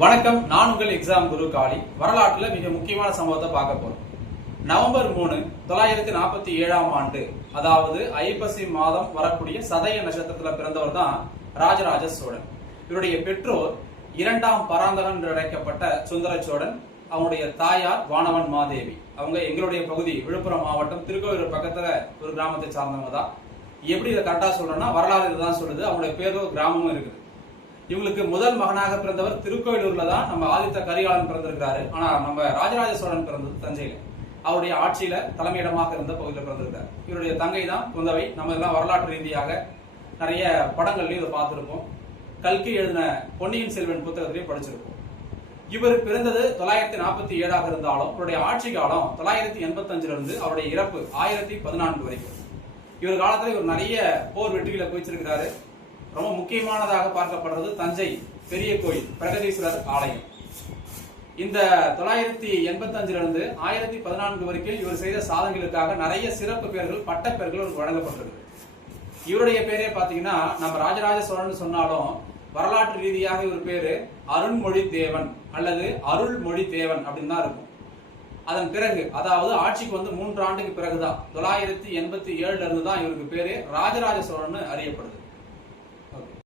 வணக்கம் நான் உங்கள் எக்ஸாம் குரு காளி. வரலாற்றுல மிக முக்கியமான சம்பவத்தை பார்க்க போறோம். நவம்பர் மூணு தொள்ளாயிரத்தி நாற்பத்தி ஏழாம் ஆண்டு அதாவது ஐப்பசி மாதம் வரக்கூடிய சதய நட்சத்திரத்துல பிறந்தவர் தான் ராஜராஜ சோழன். இவருடைய பெற்றோர் இரண்டாம் பராந்தகன் என்று அழைக்கப்பட்ட சுந்தர சோழன் அவனுடைய தாயார் வானவன் மாதேவி. அவங்க எங்களுடைய பகுதி விழுப்புரம் மாவட்டம் திருக்கோவிலூர் பக்கத்துல ஒரு கிராமத்தை சார்ந்தவங்க தான். எப்படி இதை கரெக்டா சொல்றேன்னா வரலாறு இதுதான் சொல்லுது. அவங்களுடைய பேரும் கிராமமும் இருக்குது. இவங்களுக்கு முதல் மகனாக பிறந்தவர் திருக்கோயிலூர்ல தான் நம்ம ஆதித்த கரிகாலன் பிறந்திருக்கிறாரு. ஆனா நம்ம ராஜராஜ சோழன் பிறந்தது தஞ்சையில. அவருடைய ஆட்சியில தலைமையிடமாக இருந்த பகுதியில் பிறந்திருக்காரு. இவருடைய தங்கை தான் குந்தவை. நம்ம எல்லாம் வரலாற்று ரீதியாக நிறைய படங்கள்லயும் இதை பார்த்திருப்போம். கல்கி எழுதின பொன்னியின் செல்வன் புத்தகத்திலையும் படிச்சிருப்போம். இவர் பிறந்தது தொள்ளாயிரத்தி நாற்பத்தி ஏழாக இருந்தாலும் இவருடைய ஆட்சி காலம் தொள்ளாயிரத்தி எண்பத்தஞ்சுல இருந்து அவருடைய இறப்பு ஆயிரத்தி பதினான்கு வரைக்கும். இவர் காலத்துல இவர் நிறைய போர் வெற்றிகளை குவிச்சிருக்கிறாரு. ரொம்ப முக்கியமானதாக பார்க்கப்படுறது தஞ்சை பெரிய கோயில் பிரகதீஸ்வரர் ஆலயம். இந்த தொள்ளாயிரத்தி எண்பத்தஞ்சிலிருந்து இருந்து ஆயிரத்தி பதினான்கு வரைக்கும் இவர் செய்த சாதனைகளுக்காக நிறைய சிறப்பு பெயர்கள் பட்ட பெயர்கள் இவருக்கு வழங்கப்பட்டிருக்கு. இவருடைய பேரே பார்த்தீங்கன்னா நம்ம ராஜராஜ சோழன் சொன்னாலும் வரலாற்று ரீதியாக இவர் பேரு அருண்மொழி தேவன் அல்லது அருள்மொழி தேவன் அப்படின்னு தான் இருக்கும். அதன் பிறகு அதாவது ஆட்சிக்கு வந்து மூன்று ஆண்டுக்கு பிறகுதான் தொள்ளாயிரத்தி எண்பத்தி ஏழுல இருந்து தான் இவருக்கு பேரு ராஜராஜ சோழன் அறியப்படுது.